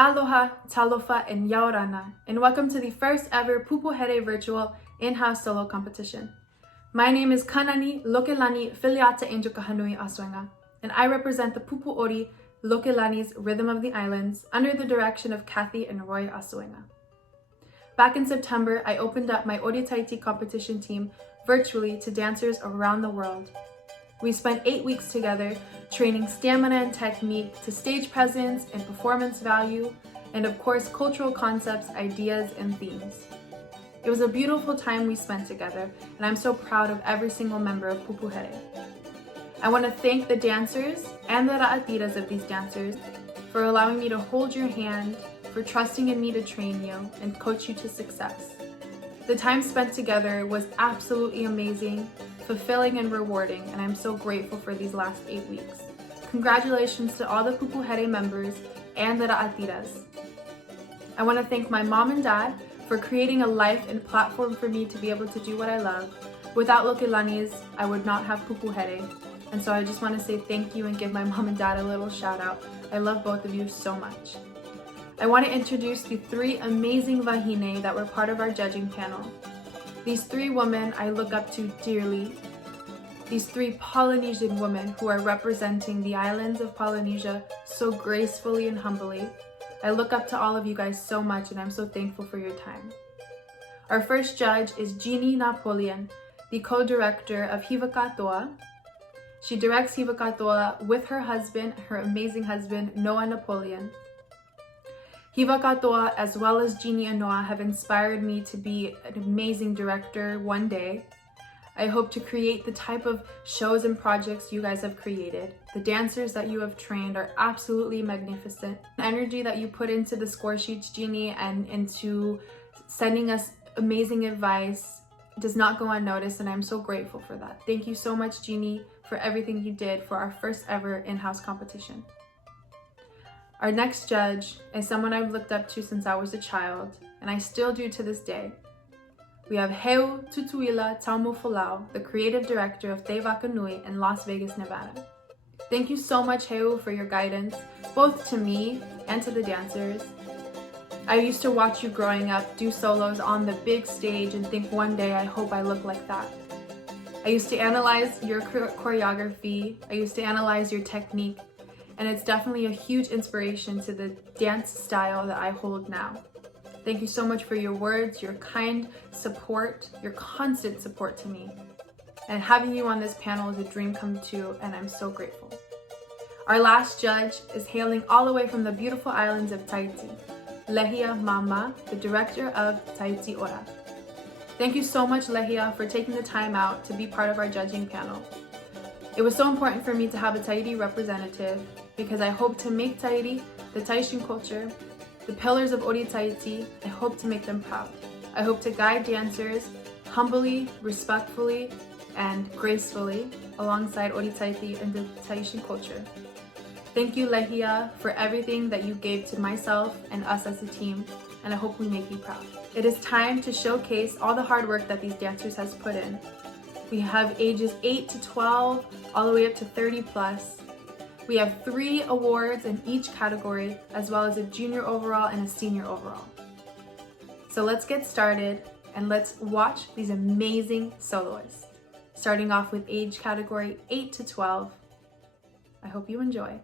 Aloha, talofa, and yaorana, and welcome to the first ever Pupuhere virtual in-house solo competition. My name is Kanani Lokelani Filiata Angel Kahanui Aswenga, and I represent the Pupu Ori Lokelani's Rhythm of the Islands under the direction of Kathy and Roy Aswenga. Back in September, I opened up my Ori Taiti competition team virtually to dancers around the world. We spent 8 weeks together training stamina and technique to stage presence and performance value, and of course cultural concepts, ideas, and themes. It was a beautiful time we spent together, and I'm so proud of every single member of Pupuhere. I want to thank the dancers and the ra'atiras of these dancers for allowing me to hold your hand, for trusting in me to train you and coach you to success. The time spent together was absolutely amazing, fulfilling and rewarding, and I'm so grateful for these last 8 weeks. Congratulations to all the Pupuhere members and the ra'atiras. I want to thank my mom and dad for creating a life and platform for me to be able to do what I love. Without Lokelanis, I would not have Pupuhere, and so I just want to say thank you and give my mom and dad a little shout out. I love both of you so much. I want to introduce the 3 amazing wahine that were part of our judging panel. These 3 women I look up to dearly. These 3 Polynesian women who are representing the islands of Polynesia so gracefully and humbly. I look up to all of you guys so much, and I'm so thankful for your time. Our first judge is Jeannie Napoleon, the co-director of Hiva Katoa. She directs Hiva Katoa with her husband, her amazing husband, Noah Napoleon. Hiva Katoa, as well as Jeannie and Noah, have inspired me to be an amazing director one day. I hope to create the type of shows and projects you guys have created. The dancers that you have trained are absolutely magnificent. The energy that you put into the score sheets, Jeannie, and into sending us amazing advice does not go unnoticed, and I'm so grateful for that. Thank you so much, Jeannie, for everything you did for our first ever in-house competition. Our next judge is someone I've looked up to since I was a child, and I still do to this day. We have Heu Tutuila Taumofolau, the creative director of Te Whakanui in Las Vegas, Nevada. Thank you so much, Heu, for your guidance, both to me and to the dancers. I used to watch you growing up do solos on the big stage and think one day I hope I look like that. I used to analyze your choreography, I used to analyze your technique, and it's definitely a huge inspiration to the dance style that I hold now. Thank you so much for your words, your kind support, your constant support to me. And having you on this panel is a dream come true, and I'm so grateful. Our last judge is hailing all the way from the beautiful islands of Tahiti, Lehia Mama, the director of Tahiti Ora. Thank you so much, Lehia, for taking the time out to be part of our judging panel. It was so important for me to have a Tahiti representative because I hope to make Tahiti, the Tahitian culture, the pillars of Ori Tahiti. I hope to make them proud. I hope to guide dancers humbly, respectfully, and gracefully alongside Ori Tahiti and the Tahitian culture. Thank you, Lehia, for everything that you gave to myself and us as a team, and I hope we make you proud. It is time to showcase all the hard work that these dancers has put in. We have ages 8 to 12, all the way up to 30 plus. We have 3 awards in each category, as well as a junior overall and a senior overall. So let's get started and let's watch these amazing soloists. Starting off with age category 8 to 12. I hope you enjoy.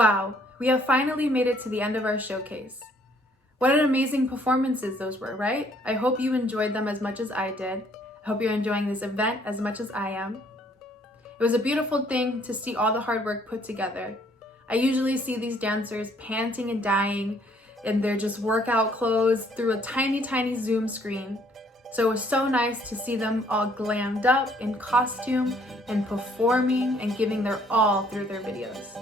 Wow, we have finally made it to the end of our showcase. What an amazing performances those were, right? I hope you enjoyed them as much as I did. I hope you're enjoying this event as much as I am. It was a beautiful thing to see all the hard work put together. I usually see these dancers panting and dying in their just workout clothes through a tiny, tiny Zoom screen. So it was so nice to see them all glammed up in costume and performing and giving their all through their videos.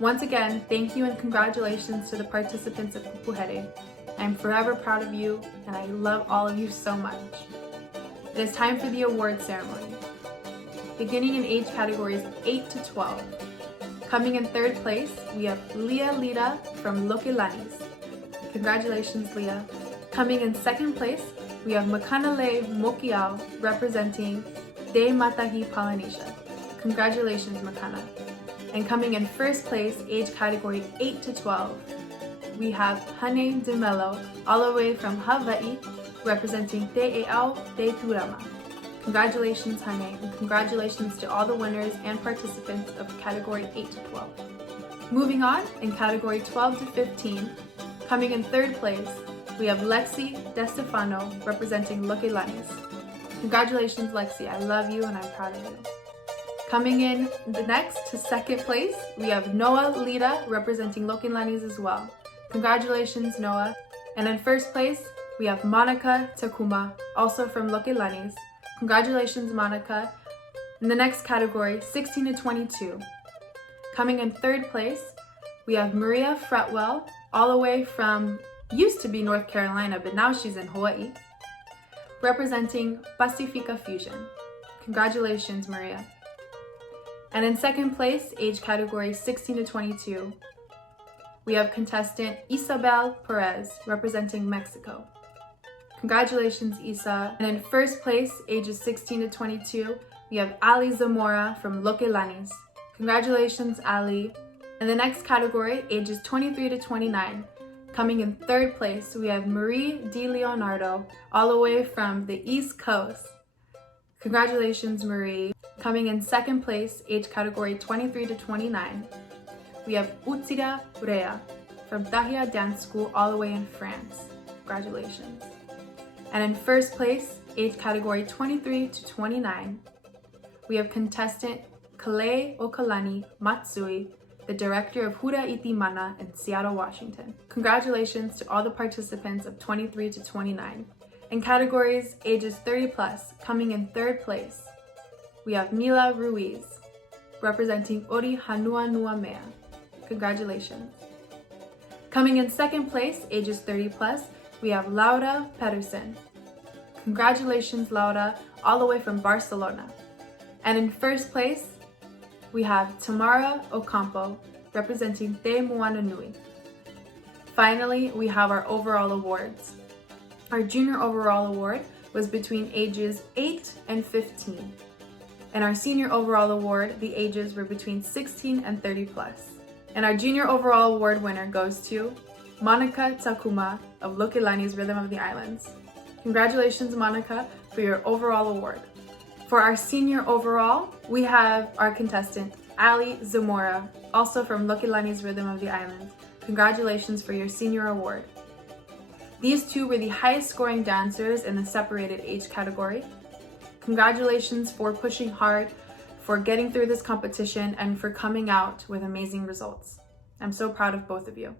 Once again, thank you and congratulations to the participants at Pupuhere. I'm forever proud of you and I love all of you so much. It is time for the award ceremony. Beginning in age categories 8 to 12. Coming in third place, we have Leah Lida from Lokelani's. Congratulations, Leah. Coming in second place, we have Makanale Mokiao representing De Matahi Polynesia. Congratulations, Makana. And coming in first place, age category 8 to 12, we have Hane Dumelo, all the way from Hawaii, representing Te Eau De Turama. Congratulations, Hane, and congratulations to all the winners and participants of category 8 to 12. Moving on, in category 12 to 15, coming in third place, we have Lexi DeStefano representing Lokelani's. Congratulations, Lexi. I love you and I'm proud of you. Coming in the next to second place, we have Noah Lida representing Lokelani's as well. Congratulations, Noah. And in first place, we have Monica Takuma, also from Lokelani's. Congratulations, Monica. In the next category, 16 to 22. Coming in third place, we have Maria Fretwell, all the way from, used to be North Carolina, but now she's in Hawaii, representing Pacifica Fusion. Congratulations, Maria. And in second place, age category 16 to 22, we have contestant Isabel Perez, representing Mexico. Congratulations, Isa. And in first place, ages 16 to 22, we have Ali Zamora from Lokelani's. Congratulations, Ali. In the next category, ages 23 to 29, coming in third place, we have Marie Di Leonardo, all the way from the East Coast. Congratulations, Marie. Coming in second place, age category 23 to 29, we have Utsira Urea from Tahia Dance School, all the way in France. Congratulations. And in first place, age category 23 to 29, we have contestant Kalei Okalani Matsui, the director of Hura Iti Mana in Seattle, Washington. Congratulations to all the participants of 23 to 29. In categories ages 30 plus, coming in third place, we have Mila Ruiz, representing Ori Hanua Nua Mea. Congratulations. Coming in second place, ages 30 plus, we have Laura Pedersen. Congratulations, Laura, all the way from Barcelona. And in first place, we have Tamara Ocampo, representing Te Moana Nui. Finally, we have our overall awards. Our junior overall award was between ages 8 and 15. And our senior overall award, the ages were between 16 and 30 plus. And our junior overall award winner goes to Monica Takuma of Lokelani's Rhythm of the Islands. Congratulations, Monica, for your overall award. For our senior overall, we have our contestant, Ali Zamora, also from Lokelani's Rhythm of the Islands. Congratulations for your senior award. These two were the highest scoring dancers in the separated age category. Congratulations for pushing hard, for getting through this competition, and for coming out with amazing results. I'm so proud of both of you.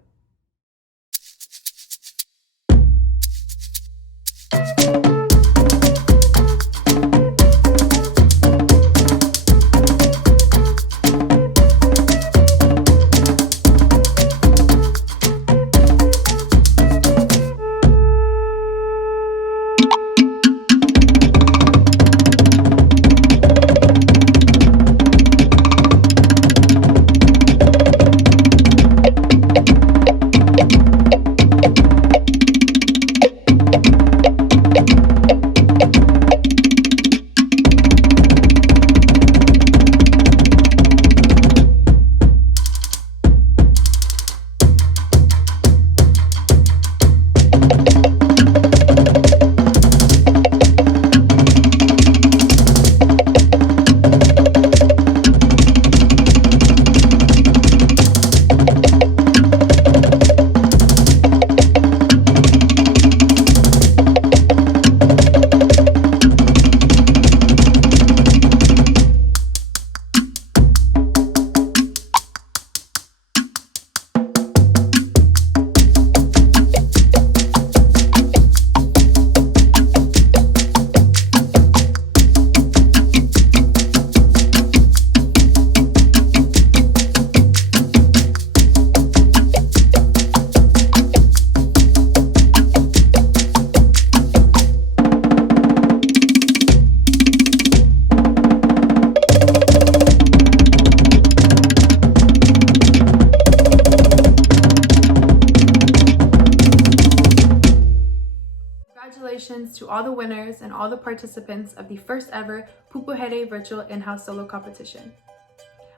to all the winners and all the participants of the first ever Pupuhere Virtual In-House Solo Competition.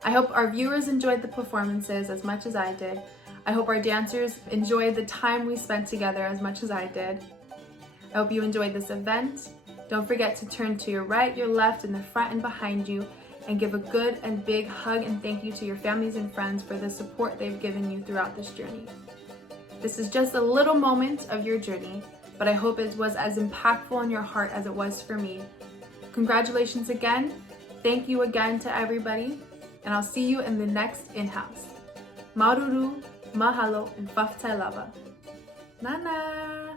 I hope our viewers enjoyed the performances as much as I did. I hope our dancers enjoyed the time we spent together as much as I did. I hope you enjoyed this event. Don't forget to turn to your right, your left, and the front and behind you, and give a good and big hug and thank you to your families and friends for the support they've given you throughout this journey. This is just a little moment of your journey, but I hope it was as impactful in your heart as it was for me. Congratulations again. Thank you again to everybody, and I'll see you in the next in-house. Maruru, mahalo, and faftai lava. Nana!